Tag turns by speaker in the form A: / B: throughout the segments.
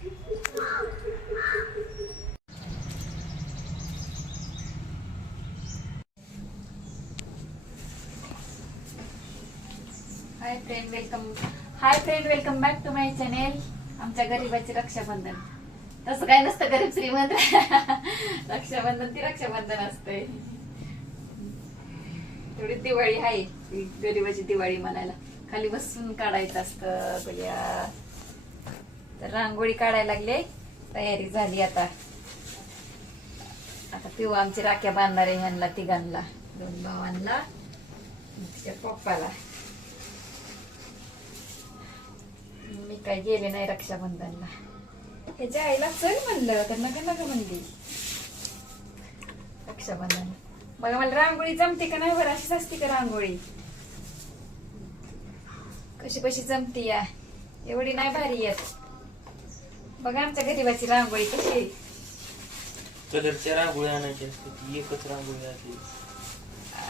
A: Hi friend welcome hi friend welcome back to my channel आमच्या गरीबाचे रक्षाबंधन. तसं काय नसतं गरीब श्रीमंत. रक्षाबंधन ती रक्षाबंधन असते थोडी दिवाळी आहे. गरीबाची दिवाळी म्हणायला. खाली बसून काढायचं असतं बघूया. रांगोळी काढायला लागले. तयारी झाली आता. आता पिऊ आमची राख्या बांधणार आहे ह्यांना तिघांना. दोन भावांना तिच्या पप्पाला. मी काय गेले नाही रक्षाबंधनला. ह्याच्या आईला चल म्हणलं तर नका नका म्हणली? रक्षाबंधन. बघा मला रांगोळी जमते का नाही बरं? अशीच असते का रांगोळी? कशी कशी जमती या? एवढी नाही भारी येत. बघा आमच्या गरीबाची रांगोळी कशी आहे.
B: कलरच्या रांगोळी आणायची असते ती एकच रांगोळी असते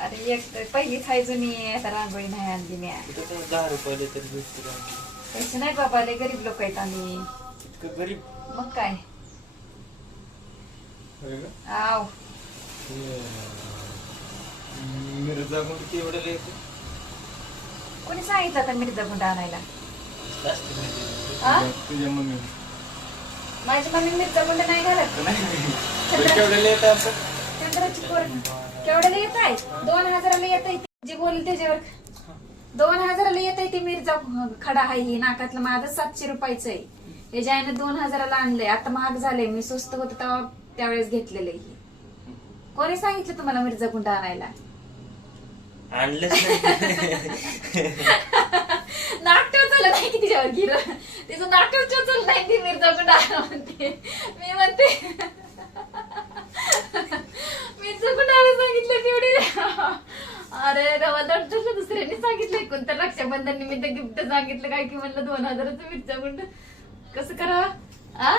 A: अरे एक तर पहिलीच आहे जुनी आता रांगोळी नाही आणली मी
B: दहा रुपयाला तरी भेटते रांगोळी
A: पैसे नाही बाबा लय गरीब लोक आहेत आम्ही.
B: इतकं गरीब?
A: मग काय? आव.
B: मिरजा गुंड केवढं येतो
A: कोणी सांगितलं आता मिरजा गुंड आणायला
B: जास्त
A: आ?
B: तुझ्या मम्मी
A: माझी मम्मी मिरचा गुंड नाही घालत.
B: केवढं येत असं?
A: चंद्राची पोर केवढ्याला येत आहे? दोन हजाराला येत आहे जी बोल त्याच्यावर. दोन हजाराला येत आहे ती मिरचा खडा आहे ही नाकातलं माझं सातशे रुपयाचं आहे. त्याच्या आईनं दोन हजाराला आणलंय आता महाग झालंय. मी स्वस्त होत तेव्हा त्यावेळेस घेतलेलं आहे. कोणी सांगितलं तुम्हाला मिरजा गुंड आणायला?
B: आणलंच नाही.
A: नाट्य चालत नाही की तिच्यावर गिर? तिचं नाट्य चालत नाही ती गुंड आणा म्हणते. मी म्हणते गुंड आणायला सांगितलं तेवढे? अरे रवा दडलं दुसऱ्यांनी सांगितलंय कोणतं रक्षाबंधन निमित्त गिफ्ट सांगितलं काय की म्हणलं दोन हजाराचं मिरचा गुंड कसं करावं? आ?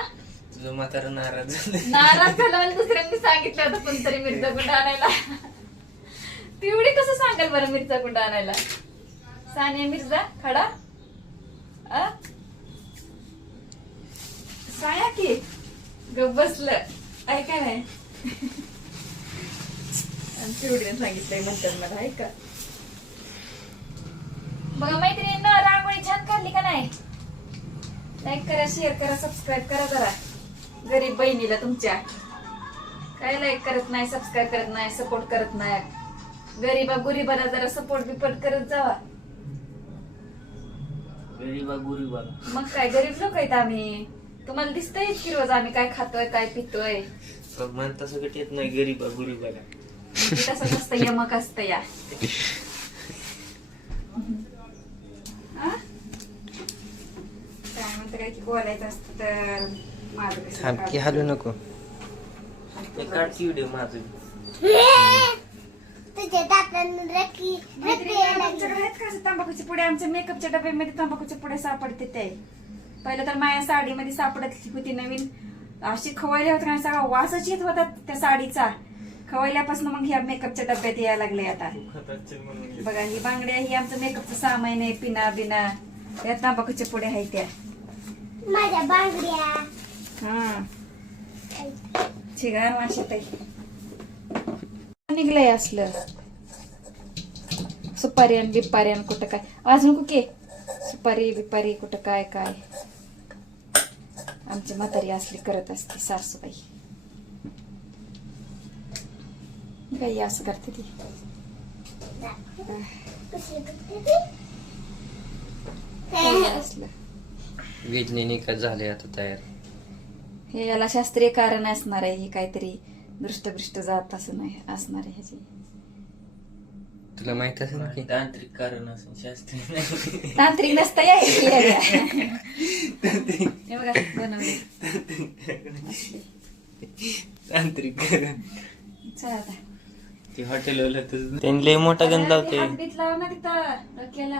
B: तुझं म्हातारा नाराज झालं.
A: नाराज झाला मला दुसऱ्यांनी सांगितलं होतं कोणतरी मिरचा गुंड आणायला. पिवडी कसं सांगाल बरं मिरचा गुंड आणायला? सानिया मिर्झा खडा? आ? साया की? गप बसलं. ऐका नाही? आणि पिवडीने सांगितलंय म्हणतात मला ऐका बघा मैत्रिणींना रांगोळी छान काढली का नाही? लाईक करा शेअर करा सबस्क्राईब करा जरा. गरीब बहिणीला तुमच्या. काय लाईक करत नाही सबस्क्राईब करत नाही सपोर्ट करत नाही. गरीबा गुरीबाला जरा सपोर्ट बिपोर्ट करत जावा.
B: गरीबा गुरीबा
A: मग काय गरीब लोक आहेत आम्ही. तुम्हाला दिसतंय की रोज आम्ही काय खातोय काय पितोय?
B: पण मन तसं कट येत नाही गरीबा गुरीबाला
A: ते तसं नसतं यमक असतं या. आ? काय म्हणतं काय की बोलायचं असतं तर माझं कसं
C: थांब की
A: काढतं?
C: हलू नको.
B: ते काढची व्हिडिओ माझं.
D: तुझ्या दातांना रकी
A: मैत्रिणी, आमच्याकडे आहेत का असं तंबाखूचे पुढे आमच्या मेकअपच्या डब्यामध्ये तंबाखूचे पुढे सापडते ते. पहिलं तर माझ्या साडीमध्ये सापडत होती नवीन अशी खवळल्या होत्या आणि सगळा वासच येत होता त्या साडीचा. खवळल्यापासून मग ह्या मेकअपच्या डब्यात यायला लागले आता. बघा ही बांगड्या ही आमचं मेकअपचं सामान आहे पिना बिना. या तंबाखूच्या पुढे आहेत त्या.
D: माझ्या बांगड्या.
A: हा. छिगार वाशत आहे निघलंय असलं. सुपारी आणि बिपारी आणि कुठं काय? अजून कुके सुपारी बिपारी कुठं काय काय? आमची म्हातारी असली करत असते सासूबाई. बाई असं करते ती? हे. असलं
C: झाले आता तयार.
A: हे याला शास्त्रीय कारण असणार आहे हे काहीतरी दृष्टभृष्ट जात असं नाही असणार आहे ह्याची.
C: तुला माहीत असेल की
B: तांत्रिक कारण असं शास्त्रीय नाही
A: तांत्रिक नसतं या हे बघा बनवले
B: तांत्रिक कारण
A: चला आता.
B: ते हॉटेल त्यांनी लय मोठा गंध लावते
A: हात बीत लाव ना तिथं डोक्याला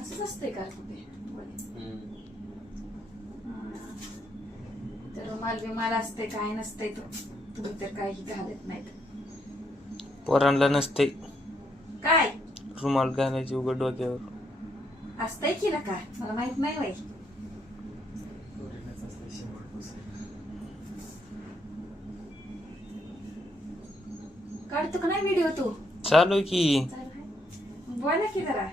A: असंच असतंय का कुठे तर रुमाल बिमाल असते काय नसतंय तो तुम्ही तर काही घालत नाहीत.
B: पोरांना नसते
A: काय?
B: रुमाल घालायची उघड डोक्यावर.
A: असतंय की का मला माहीत नाही वय काढतो का नाही व्हिडिओ तू?
B: चालू की.
A: बोला की जरा.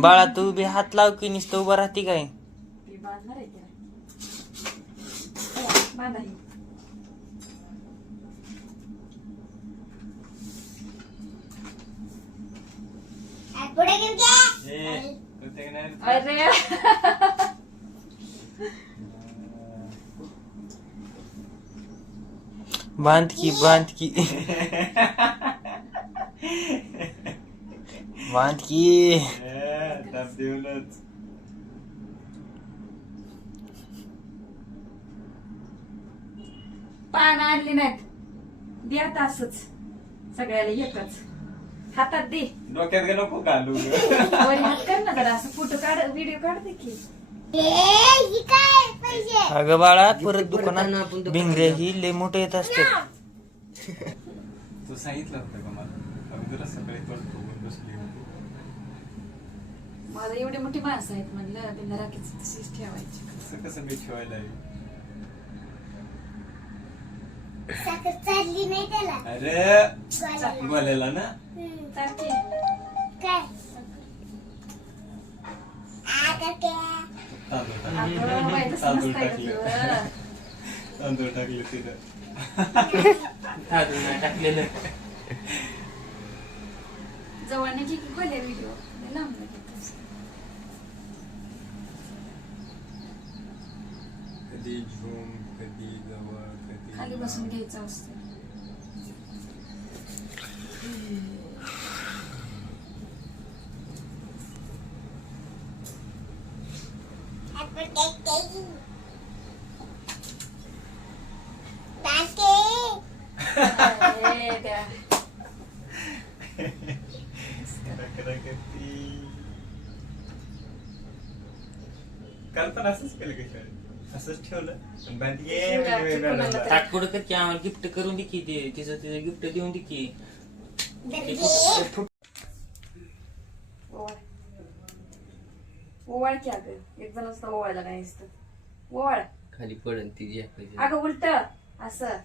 B: बाळा तू बी हात लाव की नुसतं उभं राहते काय?
A: बांधणार आहे बांधा हे.
D: पुढे
A: अरे.
B: बांध की बांध की. बांध की
A: पान आणली नाहीत. दे आता असंच. सगळ्याला एकच. हातात दे.
E: डोक्यात गे नको घालू.
A: वर हात कर ना जरा. असं फोटो काढ व्हिडिओ काढते की.
D: ए, काय पैसे
B: अगं बाळा परत दुकानात भिंगरे ही लय मोठे येत असते.
E: तू सांगितलं होतं का मला? अगोदर सकाळी तोंड फुगून बसली.
A: मला एवढी मोठी माणसं आहेत म्हणलं बिना राखीच तशीच ठेवायची.
E: कसं कसं मी ठेवायला आहे?
D: साखर चालली नाही त्याला.
E: अरे.
D: गोल्याला
E: ना?
D: हम्म.
A: सारखी
D: काय? आता काय
E: तांदूळ
A: अगं,
E: टाकले
A: बाई, तसं
E: तांदूळ
A: नसतंय
E: टाकले
A: गं.
E: तांदूळ टाकले तिथं.
B: तांदूळ नाही टाकलेलं.
A: जवळ नाही की खोले व्हिडिओ लांब लागेल
E: कधी झूम कधी जवळ. कधी
A: खाली बसून घ्यायचं असतं.
E: कल्पना असंच केलं का शाळेत? असंच ठेवलं. पण ये
A: शिवरात्री
E: म्हणजे वेगळा
A: कोणाला
E: झाला.
A: तरी-
B: ताटकुड कर की आम्हाला गिफ्ट करून दे की ते तिचं तिचं गिफ्ट देऊन दे की. ते
A: ओवाळ ओवाळ की अगं? एक जण असतं ओवाळला नाही असतं ओवाळ.
C: खाली पडन ती झेपायची
A: अगं उलट असं.